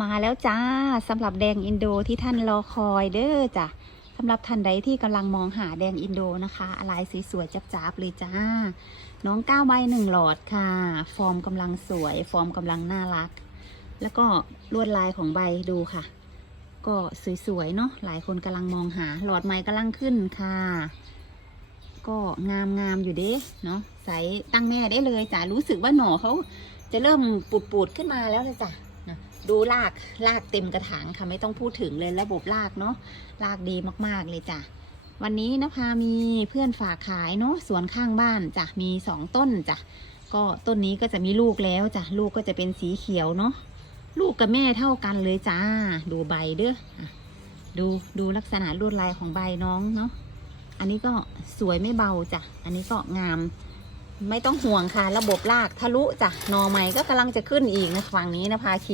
มาแล้วจ้าสำหรับแดงอินโดที่ท่านรอคอยเด้อจ้ะสำหรับท่านใดที่กำลังมองหาแดงอินโดนะคะลายสวยๆจับๆเลยจ้า น้องก้าวใบหนึ่งหลอดค่ะ ฟอร์มกำลังสวย ฟอร์มกำลังน่ารัก แล้วก็ลวดลายของใบดูค่ะ ก็สวยๆเนาะหลายคนกำลังมองหาหลอดไม้กำลังขึ้นค่ะ ก็งามๆอยู่เด้เนาะใส่ตั้งแม่ได้เลยจ้ะรู้สึกว่าหน่อเขาจะเริ่มปูดๆขึ้นมาแล้วเลยจ้ะ นะดูรากรากเต็มกระถางค่ะไม่ต้องพูดถึงเลยระบบรากเนาะรากดีมากๆเลยจ้ะวันนี้นภามีเพื่อนฝากขายเนาะสวนข้างบ้านจ้ะมีสองต้นจ้ะก็ต้นนี้ก็จะมีลูกแล้วจ้ะลูกก็จะเป็นสีเขียวเนาะลูกกับแม่เท่ากันเลยจ้า ดูใบเด้อดูดูลักษณะลวดลายของใบน้องเนาะอันนี้ก็สวยไม่เบาจ้ะอันนี้ก็งาม ไม่ต้องห่วงค่ะ ระบบรากทะลุจ้ะนอใหม่ก็กำลังจะขึ้นอีกนะฝั่งนี้นะพาเขีย